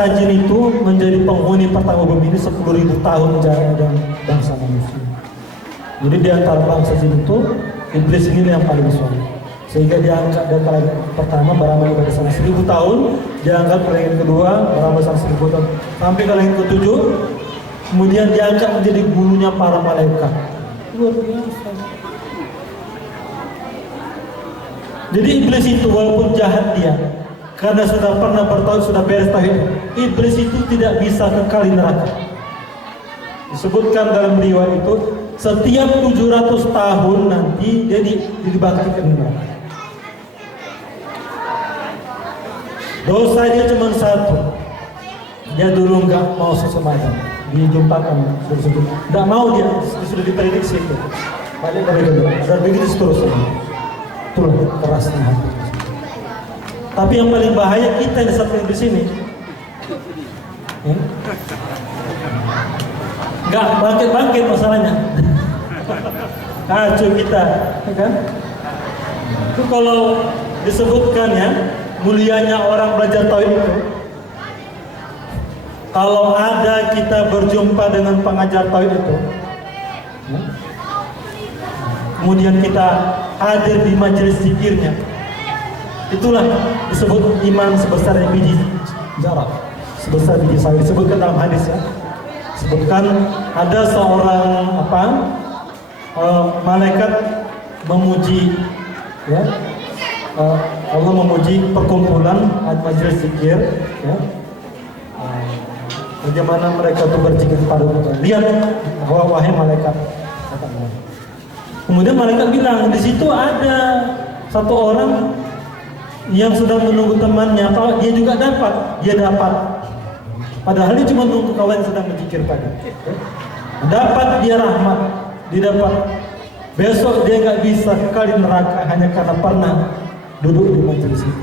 bangsa jin itu menjadi penghuni pertama bumi ini 10.000 tahun jarak dengan bangsa manusia. Jadi di antara bangsa jin itu iblis ini yang paling soleh, sehingga diangkat dari kalangan pertama beramal ibadah sana 1000 tahun, diangkat kalangan kedua beramal sana 1000 tahun, sampai kalangan ketujuh, kemudian diangkat menjadi gurunya para malaikat. Luar biasa. Jadi iblis itu walaupun jahat dia, karena sudah pernah bertauhid, sudah beres tauhid, iblis itu tidak bisa kekal di neraka. Disebutkan dalam riwayat itu, setiap 700 tahun nanti dia dibangkitkan di neraka. Dosa dia cuma satu, dia dulu nggak mau sesemacam, dijumpakan, nggak mau dia, sudah diprediksi itu, balik dari dulu, dan begitu seterusnya. Itulah kerasnya hati. Tapi yang paling bahaya kita yang sampai di sini, nggak bangkit masalahnya. Kacau kita, kan? Itu kalau disebutkan ya, mulianya orang belajar tauhid itu. Kalau ada kita berjumpa dengan pengajar tauhid itu, kemudian kita hadir di majelis zikirnya, itulah disebut iman sebesar biji zarah, sebesar biji sawi. Disebutkan dalam hadis ya. Sebutkan ada seorang malaikat memuji ya, Allah memuji perkumpulan majelis zikir ya. Bagaimana mereka itu berzikir kepada Allah. Lihat wahai malaikat, kata Allah. Kemudian malaikat bilang, di situ ada satu orang yang sedang menunggu temannya, kalau dia juga dapat, dia dapat. Padahal dia cuma menunggu kawan yang sedang berzikir pada. Dapat dia rahmat, dia dapat. Besok dia nggak bisa kekal di neraka hanya karena pernah duduk di majelis itu.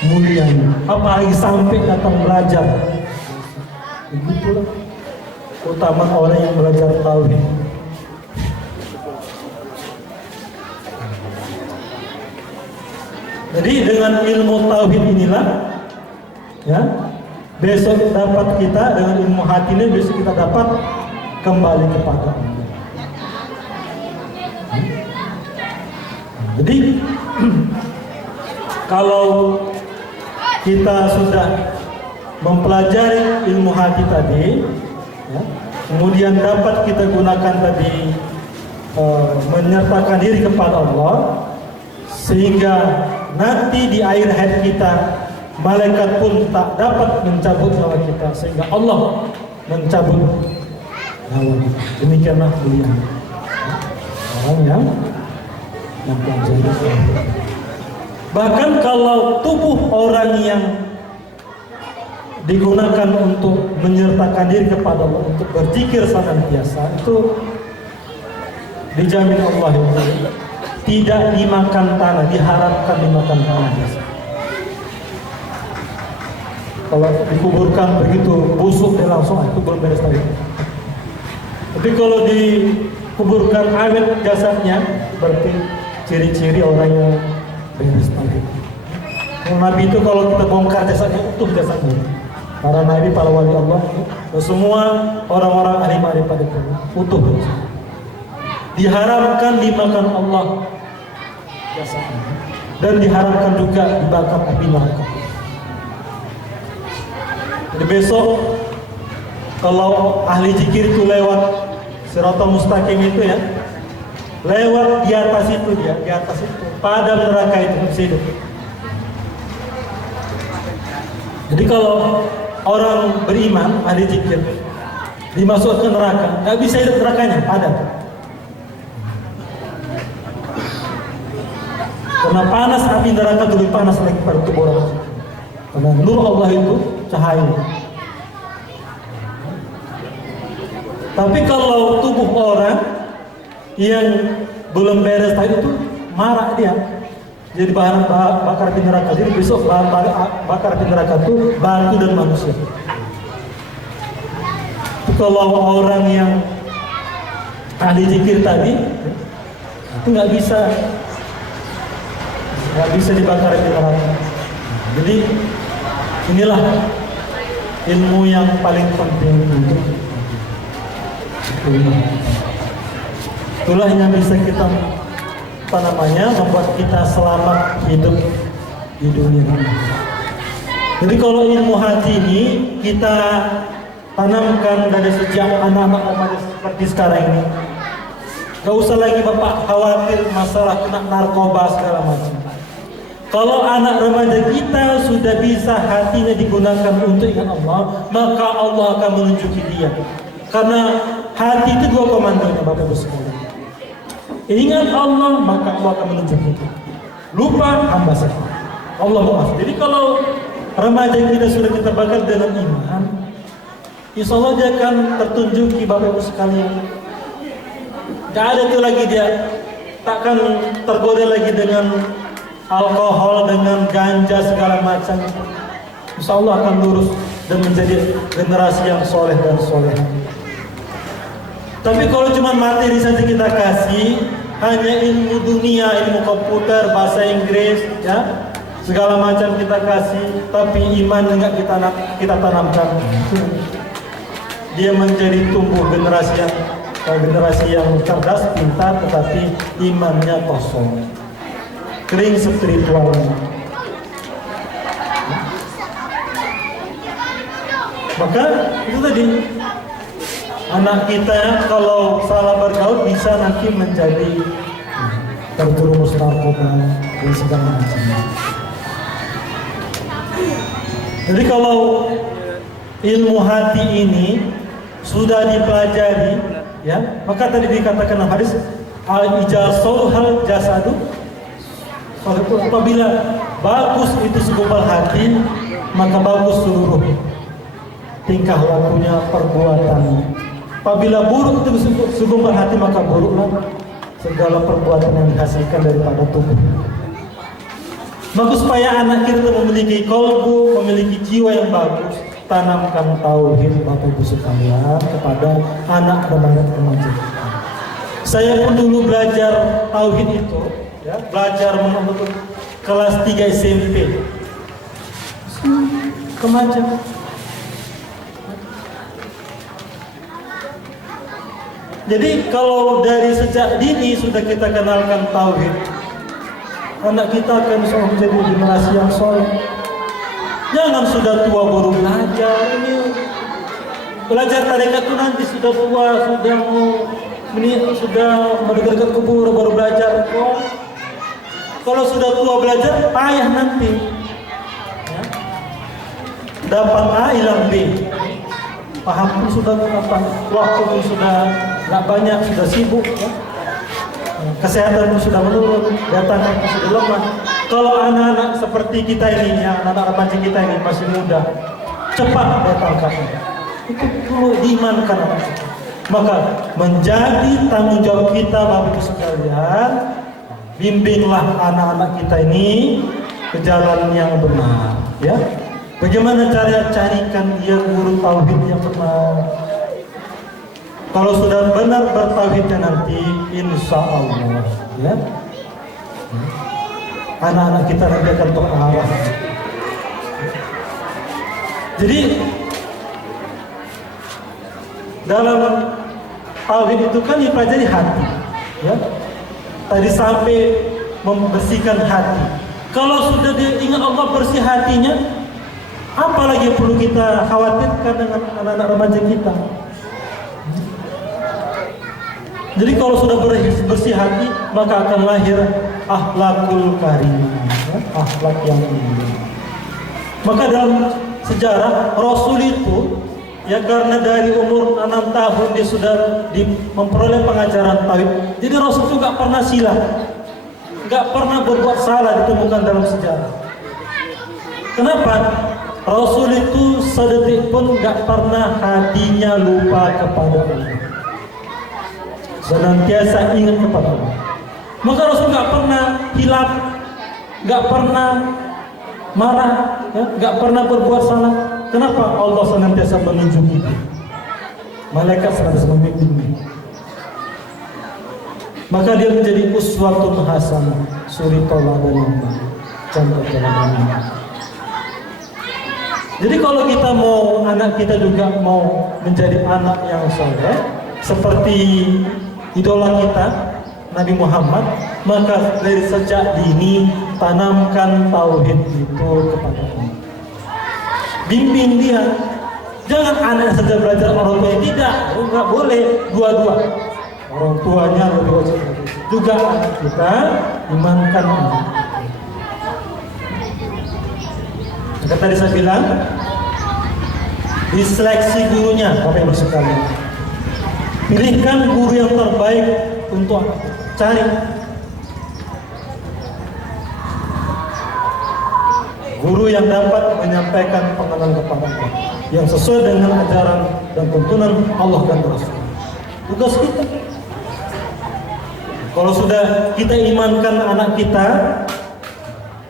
Mulianya, apalagi sampai datang belajar. Begitulah utama orang yang belajar tauhid. Jadi dengan ilmu tauhid inilah, ya, besok dapat kita dengan ilmu hati ini, besok kita dapat kembali kepada Allah. Jadi kalau kita sudah mempelajari ilmu hati tadi, ya, kemudian dapat kita gunakan tadi menyertakan diri kepada Allah, sehingga nanti di akhir hayat kita malaikat pun tak dapat mencabut nyawa kita, sehingga Allah mencabut nyawa kita. Demikianlah mulia orang yang mempelajari. Bahkan kalau tubuh orang yang digunakan untuk menyertakan diri kepada Allah, untuk berzikir senantiasa, itu dijamin Allah itu tidak dimakan tanah, diharapkan dimakan tanah. Kalau dikuburkan begitu busuk dia langsung, itu belum beres tadi. Tapi kalau dikuburkan awet jasadnya, berarti ciri-ciri orang yang beres tadi. Nabi itu kalau kita bongkar jasadnya, utuh jasadnya. Para nabi, para wali Allah, semua orang-orang ahli ma'rifat itu utuh. Diharapkan dimakan Allah jasadnya, dan diharapkan juga dibakar api neraka. Jadi besok kalau ahli zikir itu lewat Siratal Mustaqim itu ya, lewat di atas itu, dia di atas itu padam neraka itu bisa hidup. Jadi kalau orang beriman ahli zikir dimasukkan ke neraka, nggak bisa hidup nerakanya, padam. Karena panas api neraka lebih panas lagi pada tubuh orang. Karena nur Allah itu cahaya. Tapi kalau tubuh orang yang belum beres tadi itu marah dia, jadi bahan bakar api neraka. Jadi besok bahan bakar api neraka itu batu dan manusia. Tapi kalau orang yang ahli zikir tadi itu nggak bisa dibakar api neraka. Jadi Inilah ilmu yang paling penting untuk itulah yang bisa kita membuat kita selamat hidup di dunia ini. Jadi kalau ilmu hati ini kita tanamkan dari sejak anak-anak remaja seperti sekarang ini, gak usah lagi Bapak khawatir masalah kena narkoba segala macam. Kalau anak remaja kita sudah bisa hatinya digunakan untuk ingat Allah, maka Allah akan menunjuki dia. Karena hati itu dua komandonya Bapak Ibu sekalian. Ingat Allah, maka Allah akan menunjuki. Lupa, hamba saja. Allah maaf. Jadi kalau remaja kita sudah kita bakar dengan iman, insya Allah dia akan tertunjuki Bapak Ibu sekalian. Gak ada itu lagi dia takkan tergoda lagi dengan alkohol, dengan ganja segala macam. Insya Allah akan lurus dan menjadi generasi yang soleh dan soleh. Tapi kalau cuma materi saja kita kasih, hanya ilmu dunia, ilmu komputer, bahasa Inggris, ya segala macam kita kasih, tapi iman enggak kita tanamkan, dia menjadi tumbuh generasi yang cerdas, pintar, tetapi imannya kosong, kering spiritualnya. Maka itu tadi, anak kita kalau salah bergaul bisa nanti menjadi terjerumus narkoba dan segala macam. Jadi kalau ilmu hati ini sudah dipelajari, ya, maka tadi dikatakan hadis al-ijazah hal jasadu. Apabila bagus itu segumpal hati, maka bagus seluruh tingkah lakunya, perbuatan. Apabila buruk itu segumpal hati, maka buruklah segala perbuatan yang dihasilkan daripada tubuh. Maka supaya anak kita memiliki kolbu, memiliki jiwa yang bagus, tanamkan tauhid Bapak Ibu sekalian kepada anak dan remaja. Saya pun dulu belajar tauhid itu, ya, belajar menurut kelas 3 SMP. Remaja. Jadi kalau dari sejak dini sudah kita kenalkan tauhid, anak kita akan menjadi generasi yang soleh. Jangan sudah tua baru belajar. Ini belajar tarekat itu nanti sudah tua, sudah mendekat kubur baru belajar. Kalau sudah tua belajar payah nanti. Ya. Dapat A hilang B. Paham pun sudah apa? Waktu pun sudah nggak banyak, sudah sibuk. Ya. Kesehatan pun sudah menurun, datang pun sudah lemah. Kalau anak-anak seperti kita ini, ya, anak-anak remaja kita ini masih muda, cepat datang kapan? Itu perlu diimankan anak kita. Maka menjadi tanggung jawab kita Bapak Ibu sekalian, bimbinglah anak-anak kita ini ke jalan yang benar. Ya, bagaimana cara carikan dia guru tauhid yang benar? Kalau sudah benar bertauhidnya nanti, insya Allah, ya, anak-anak kita nanti akan terarah. Jadi dalam tauhid itu kan dipelajari hati, ya. Tadi sampai membersihkan hati. Kalau sudah dia ingat Allah bersih hatinya, apalagi yang perlu kita khawatirkan dengan anak-anak remaja kita? Jadi kalau sudah bersih hati, maka akan lahir akhlakul karimah, ya, akhlak yang mulia. Maka dalam sejarah Rasul itu, ya, karena dari umur 6 tahun dia sudah memperoleh pengajaran tauhid. Jadi Rasul itu gak pernah silah, gak pernah berbuat salah ditemukan dalam sejarah. Kenapa? Rasul itu sedetik pun gak pernah hatinya lupa kepada Allah, senantiasa ingat kepada Allah. Maka Rasul gak pernah hilaf, gak pernah marah, ya, gak pernah berbuat salah. Kenapa? Allah senantiasa menunjuki dia. Malaikat senantiasa membimbing. Maka dia menjadi uswatun hasanah, suri toladan yang baik, contoh teladan yang baik. Jadi kalau kita mau anak kita juga mau menjadi anak yang soleh seperti idola kita Nabi Muhammad, maka dari sejak dini tanamkan tauhid itu kepada Allah. Bimbing dia. Jangan anak saja belajar, orang tua tidak, enggak boleh dua-dua. Orang tuanya lebih wajib juga anak kita imankan anak. Maka tadi saya bilang diseleksi gurunya, Bapak Ibu sekalian. Pilihkan guru yang terbaik untuk anak. Cari guru yang dapat menyampaikan pengenalan kepada Allah, yang sesuai dengan ajaran dan tuntunan Allah dan Rasul. Tugas kita. Kalau sudah kita imankan anak kita,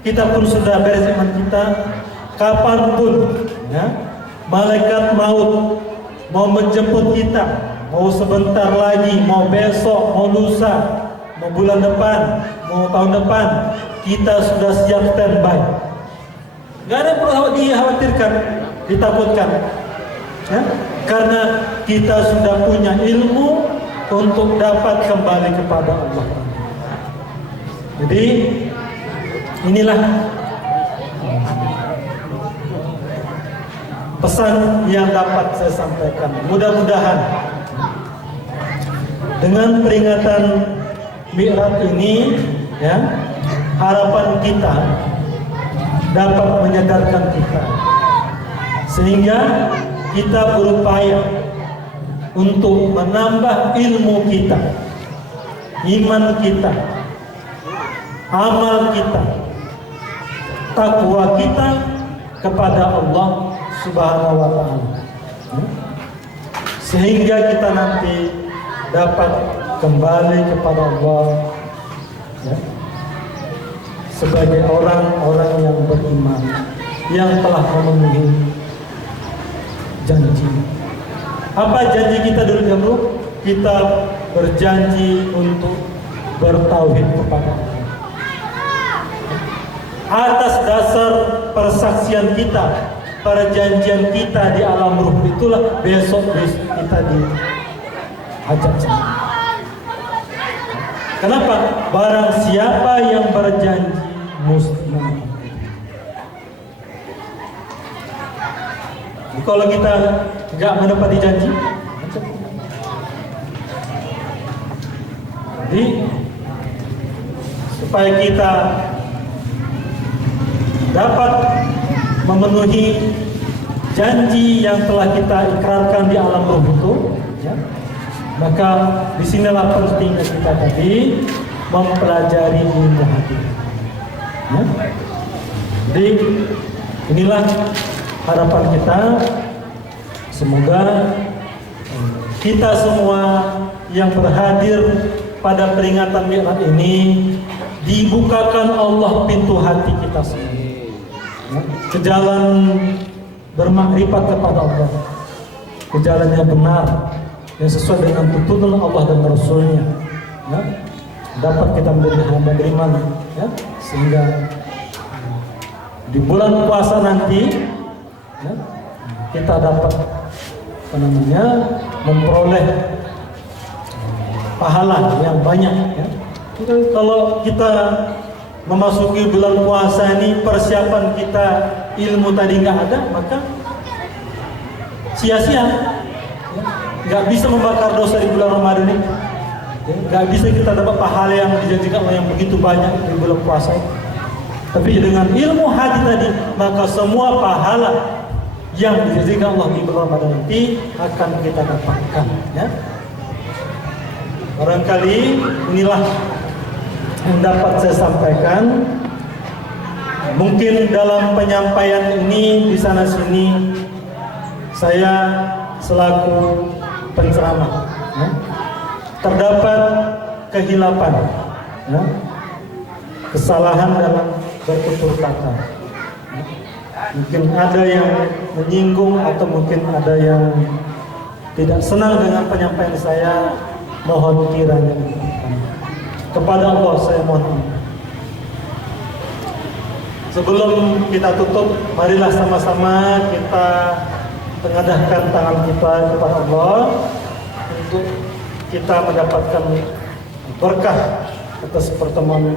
kita pun sudah beres iman kita. Kapanpun ya, malaikat maut mau menjemput kita, mau sebentar lagi, mau besok, mau lusa, mau bulan depan, mau tahun depan, kita sudah siap standby. Gak ada yang perlu dikhawatirkan, ditakutkan ya? Karena kita sudah punya ilmu untuk dapat kembali kepada Allah. Jadi inilah pesan yang dapat saya sampaikan. Mudah-mudahan dengan peringatan Mi'raj ini ya, harapan kita dapat menyadarkan kita sehingga kita berupaya untuk menambah ilmu kita, iman kita, amal kita, takwa kita kepada Allah Subhanahu wa ta'ala, sehingga kita nanti dapat kembali kepada Allah ya, sebagai orang-orang yang beriman, yang telah memenuhi janji. Apa janji kita dulu? Kita berjanji untuk bertauhid kepada Allah. Atas dasar persaksian kita, perjanjian kita di alam ruh, itulah besok kita diajak sana. Kenapa? Barang siapa yang berjanji mesti menepati. Kalau kita nggak menepati janji, jadi supaya kita dapat memenuhi janji yang telah kita ikrarkan di alam ruh itu, ya, maka disinilah pentingnya kita tadi mempelajari ilmu hati. Ya. Jadi inilah harapan kita. Semoga kita semua yang berhadir pada peringatan Mi'raj ini dibukakan Allah pintu hati kita semua, ya, ke jalan bermakrifat kepada Allah, ke jalan yang benar, yang sesuai dengan tuntunan Allah dan Rasulnya, ya, dapat kita menjadi hamba beriman, ya, sehingga di bulan puasa nanti, ya, kita dapat memperoleh pahala yang banyak, ya. Kalau kita memasuki bulan puasa ini persiapan kita ilmu tadi nggak ada, maka sia-sia, ya. Nggak bisa membakar dosa di bulan Ramadan ini, ya. Nggak bisa kita dapat pahala yang dijanjikan Allah yang begitu banyak di bulan puasa ini. Tapi dengan ilmu hati tadi, maka semua pahala yang dijanjikan Allah di bulan Ramadan nanti akan kita dapatkan, ya. Barangkali inilah yang dapat saya sampaikan. Mungkin dalam penyampaian ini di sana sini saya selaku penceramah, ya, terdapat kehilapan, ya, kesalahan dalam bertutur kata. Mungkin ada yang menyinggung atau mungkin ada yang tidak senang dengan penyampaian saya. Mohon kiranya kepada Allah saya mohon. Sebelum kita tutup, marilah sama-sama kita tengadahkan tangan kita kepada Allah untuk kita mendapatkan berkah atas pertemuan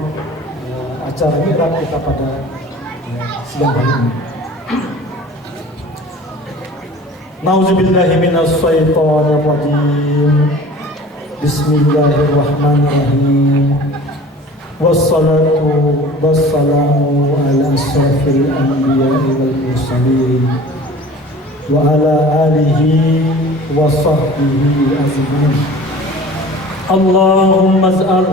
acara Mi'raj kita pada siang hari ini. Nauzubillahi minas syaitonir rajim. Bismillahirrahmanirrahim. Wassalatu wassalamu ala asyrafil anbiya'i wal mursalin wa ala alihi wa sahbihi ajma'in. Allahumma ij'al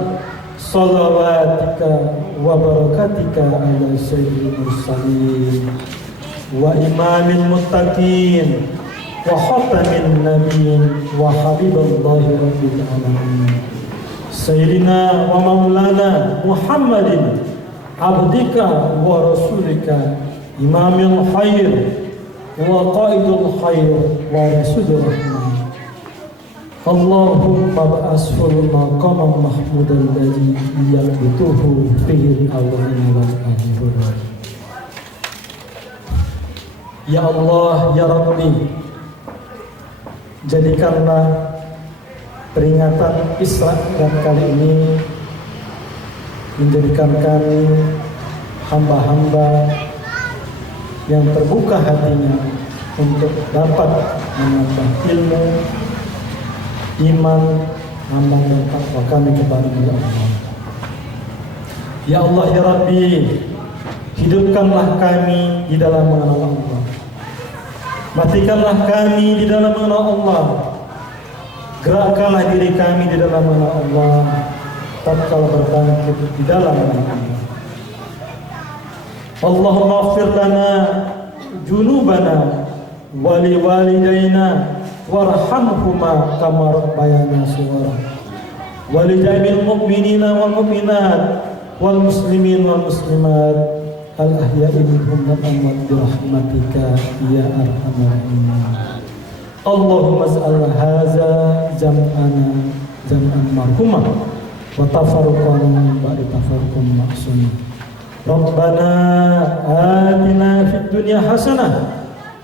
salawatika wa barakatika ala sayyidil mursalin wa imamil muttaqin wa khatamin nabiyyin wa habiballahi rabbil alamin sayyidina wa maulana Muhammadin abdika wa rasulika imamil khair wa qaidul khair wa rasulur rahman. Allahumma ba'ashul maqamam mahmudan ladzi yaqtuhu fihi al-awwalin wal akhirin. Ya Allah, ya Rabbi, jadikanlah peringatan Isra dan kali ini menjadikan kami hamba-hamba yang terbuka hatinya untuk dapat menambah ilmu, iman, amal dan takwa kami kepada Allah. Ya Allah, ya Rabbi, hidupkanlah kami di dalam mengenal Allah. Matikanlah kami di dalam mengenal Allah. Gerakkanlah diri kami di dalam mengenal Allah, tatkala berbangkit di dalam mengenal Allah. Allahumma ighfir lana junubana wa liwalidayna warhamhuma kama rabbayana shighara wa li jami'il mu'minina wal mu'minat wal muslimin wal muslimat al ahya'i minhum wal amwat bi rahmatika ya arhamar rahimin. Allahumma ij'al hadza jam'ana jam'an marhuma wa tafarruqana min ba'di tafarruqin ma'sum. Rabbana atina fid dunya hasanah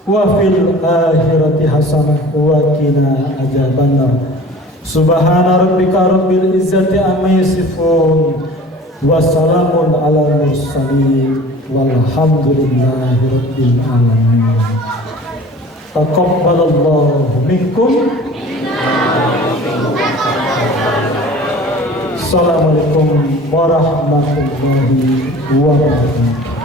wa fil akhirati hasanah wa qina adzabannar. Subhana rabbika rabbil izzati amma yasifun wa salamun alal mursalin walhamdulillahi rabbil alamin. Taqabbalallahu minkum. Assalamualaikum warahmatullahi wabarakatuh.